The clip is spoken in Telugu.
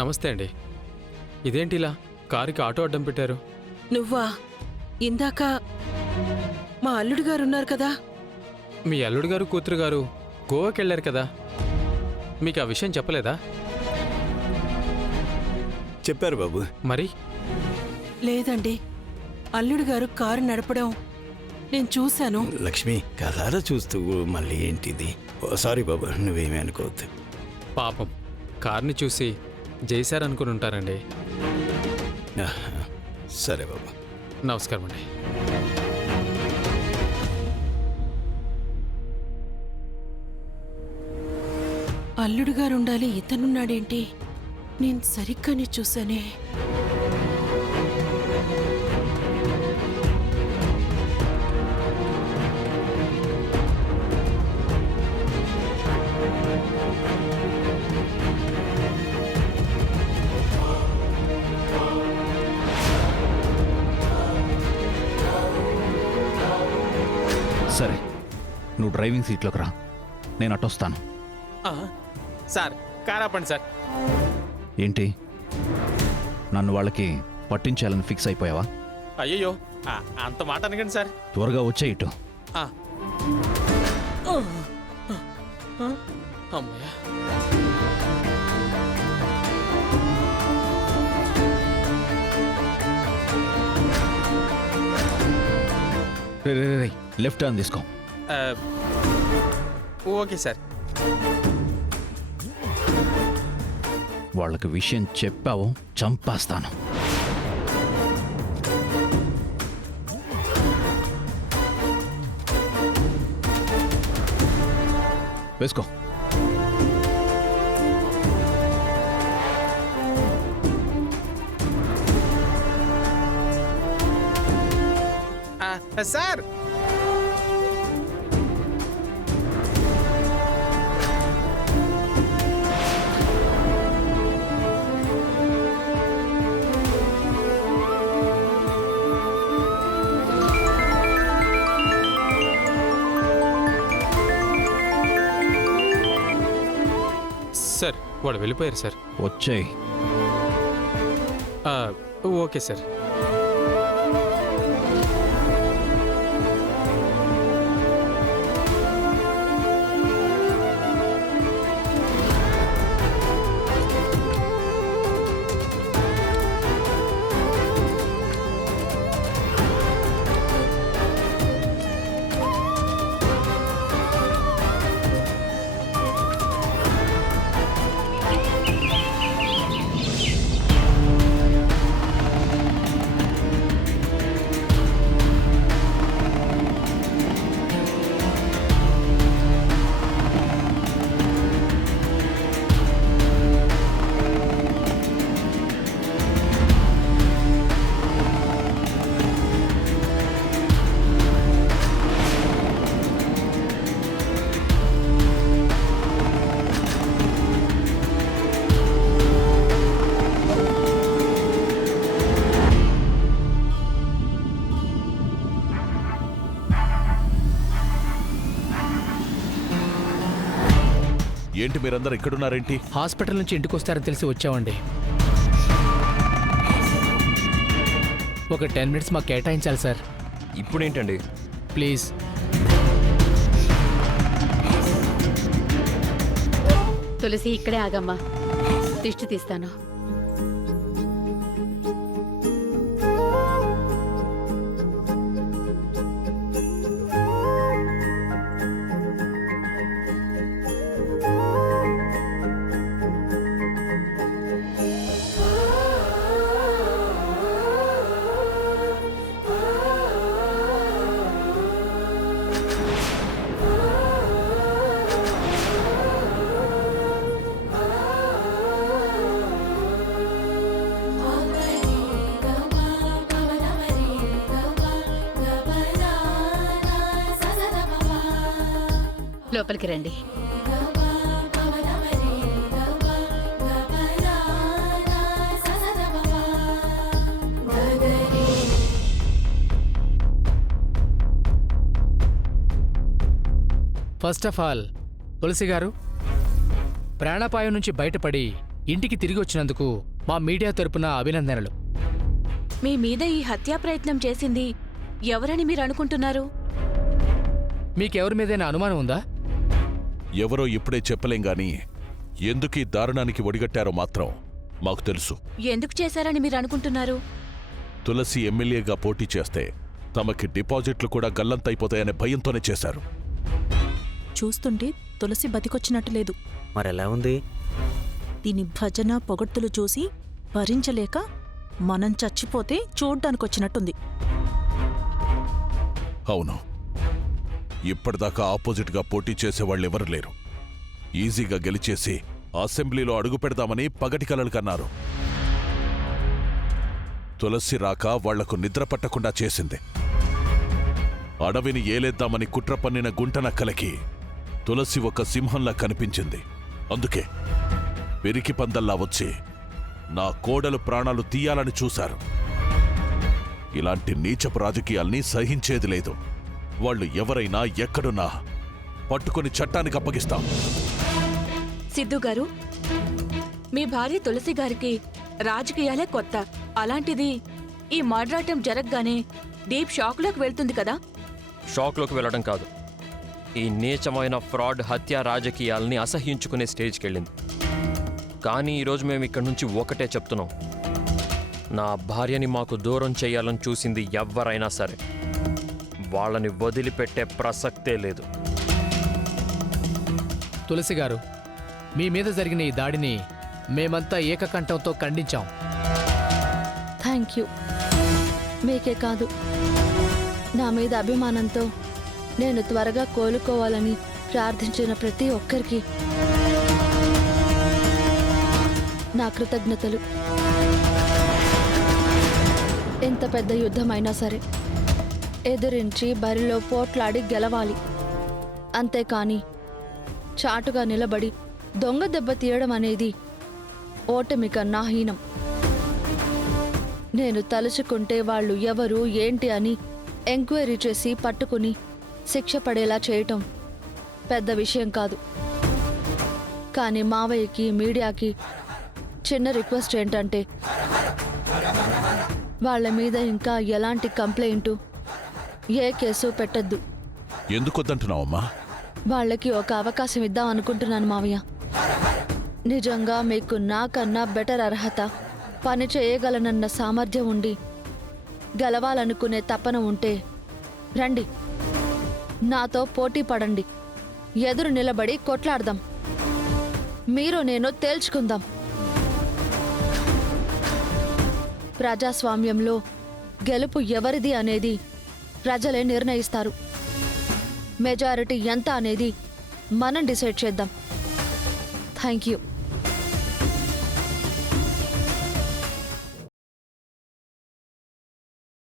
నమస్తే అండి. ఇదేంటి ఇలా కారుకి ఆటో అడ్డం పెట్టారు? నువ్వా? ఇందాక మా అల్లుడు గారున్నారు కదా. మీ అల్లుడు గారు కూతురు గారు గోవాకి వెళ్ళారు కదా, మీకు ఆ విషయం చెప్పలేదా? చెప్పారు బాబు. మరి లేదండి, అల్లుడు గారు కారు నడపడం నేను చూశాను. లక్ష్మి కథారా చూస్తూ మళ్ళీ ఏంటిది? సారీ బాబు, నువ్వేమీ అనుకోవద్దు. పాపం కార్ని చూసి జైసార్ అనుకుని ఉంటారండి. సరే బాబు. నమస్కారం అండి. అల్లుడు గారు ఉండాలి, ఇతనున్నాడేంటి? నేను సరిగ్గానే చూశానే. సరే, నువ్వు డ్రైవింగ్ సీట్లోకి రా, నేను అట్టొస్తాను. సార్ కార్ ఆపండి సార్. ఏంటి, నన్ను వాళ్ళకి పట్టించాలని ఫిక్స్ అయిపోయావా? అయ్యయ్యో అంత మాట అనకండి సార్. త్వరగా వచ్చే ఇటు. అమ్మయ్య. రే, లెఫ్ట్ టర్న్ తీసుకో. Okay sir. వాళ్ళకి విషయం చెప్పావో చంపేస్తాను. వేసుకో. సార్ సార్ వాడు వెళ్ళిపోయారు సార్. వచ్చేయ్. Okay sir. ఏంటి మీరందరూ ఇక్కడున్నారేంటి? హాస్పిటల్ నుంచి ఇంటికి వస్తారని తెలిసి వచ్చామండి. ఒక 10 మినిట్స్ మాకు కేటాయించాలి సార్. ఇప్పుడేంటండి? ప్లీజ్. తులసి ఇక్కడే ఆగమ్మా, దిష్టి తీస్తాను. లోపలికి రండి. ఫస్ట్ ఆఫ్ ఆల్ తులసి గారు, ప్రాణాపాయం నుంచి బయటపడి ఇంటికి తిరిగి వచ్చినందుకు మా మీడియా తరపున అభినందనలు. మీ మీద ఈ హత్యా ప్రయత్నం చేసింది ఎవరని మీరు అనుకుంటున్నారు? మీకెవరి మీదైనా అనుమానం ఉందా? ఎవరో ఇప్పుడే చెప్పలేం గాని ఎందుకీ దారుణానికి ఒడిగట్టారో మాత్రం మాకు తెలుసు. ఎందుకు చేశారని మీరు అనుకుంటున్నారు? తులసి ఎమ్మెల్యేగా పోటీ చేస్తే తమకి డిపాజిట్లు కూడా గల్లంతైపోతాయనే భయంతోనే చేశారు. చూస్తుంటే తులసి బతికొచ్చినట్టు లేదు. మరెలా ఉంది? దీని భజన పొగడ్తులు చూసి భరించలేక మనం చచ్చిపోతే చూడ్డానికొచ్చినట్టుంది. అవును, ఇప్పటిదాకా ఆపోజిట్గా పోటీ చేసేవాళ్ళెవరు లేరు. ఈజీగా గెలిచేసి అసెంబ్లీలో అడుగు పెడదామని పగటి కలలు కన్నారు. తులసి రాక వాళ్లకు నిద్ర పట్టకుండా చేసింది. అడవిని ఏలేద్దామని కుట్ర పన్నిన గుంటనక్కలకి తులసి ఒక సింహంలా కనిపించింది. అందుకే పెరికి పందల్లా వచ్చి నా కోడలు ప్రాణాలు తీయాలని చూశారు. ఇలాంటి నీచపు రాజకీయాల్ని సహించేది లేదు. వాళ్ళు ఎవరైనా ఎక్కడున్నా పట్టుకుని చట్టానికి అప్పగిస్తాం. సిద్ధు గారు, మీ భార్య తులసి గారికి రాజకీయాలే కొత్త. అలాంటిది ఈ మాడ్రాటం జరగగానే డీప్ షాక్లోకి వెళ్తుంది కదా? షాక్లోకి వెళ్ళడం కాదు, ఈ నీచమైన ఫ్రాడ్ హత్య రాజకీయాల్ని అసహ్యించుకునే స్టేజ్కి వెళ్ళింది. కానీ ఈరోజు మేము ఇక్కడి నుంచి ఒకటే చెప్తున్నాం, నా భార్యని మాకు దూరం చేయాలని చూసింది ఎవ్వరైనా సరే వాళ్ళని వదిలిపెట్టే ప్రసక్తే లేదు. తులసి గారు, మీ మీద జరిగిన ఈ దాడిని మేమంతా ఏకకంఠంతో ఖండించాం. Thank you. మీకే కాదు, నా మీద అభిమానంతో నేను త్వరగా కోలుకోవాలని ప్రార్థించిన ప్రతి ఒక్కరికి నా కృతజ్ఞతలు. ఎంత పెద్ద యుద్ధమైనా సరే ఎదిరించి బరిలో పోట్లాడి గెలవాలి. అంతేకాని చాటుగా నిలబడి దొంగ దెబ్బ తీయడం అనేది ఓటమి కన్నా హీనం. నేను తలుచుకుంటే వాళ్ళు ఎవరు ఏంటి అని ఎంక్వైరీ చేసి పట్టుకుని శిక్ష పడేలా చేయటం పెద్ద విషయం కాదు. కానీ మావయ్యకి, మీడియాకి చిన్న రిక్వెస్ట్ ఏంటంటే వాళ్ళ మీద ఇంకా ఎలాంటి కంప్లైంటు, ఏ కేసు పెట్టద్దు. ఎందుకొద్దంటున్నావమ్మా? వాళ్ళకి ఒక అవకాశం ఇద్దాం అనుకుంటున్నాను మావయ్య. నిజంగా మీకు నాకన్నా బెటర్ అర్హత, పని చేయగలనన్న సామర్థ్యం ఉండి గెలవాలనుకునే తపన ఉంటే రండి, నాతో పోటీ పడండి. ఎదురు నిలబడి కొట్లాడదాం. మీరు నేను తేల్చుకుందాం. ప్రజాస్వామ్యంలో గెలుపు ఎవరిది అనేది ప్రజలే నిర్ణయిస్తారు. మెజారిటీ ఎంత అనేది మనం డిసైడ్ చేద్దాం. Thank you.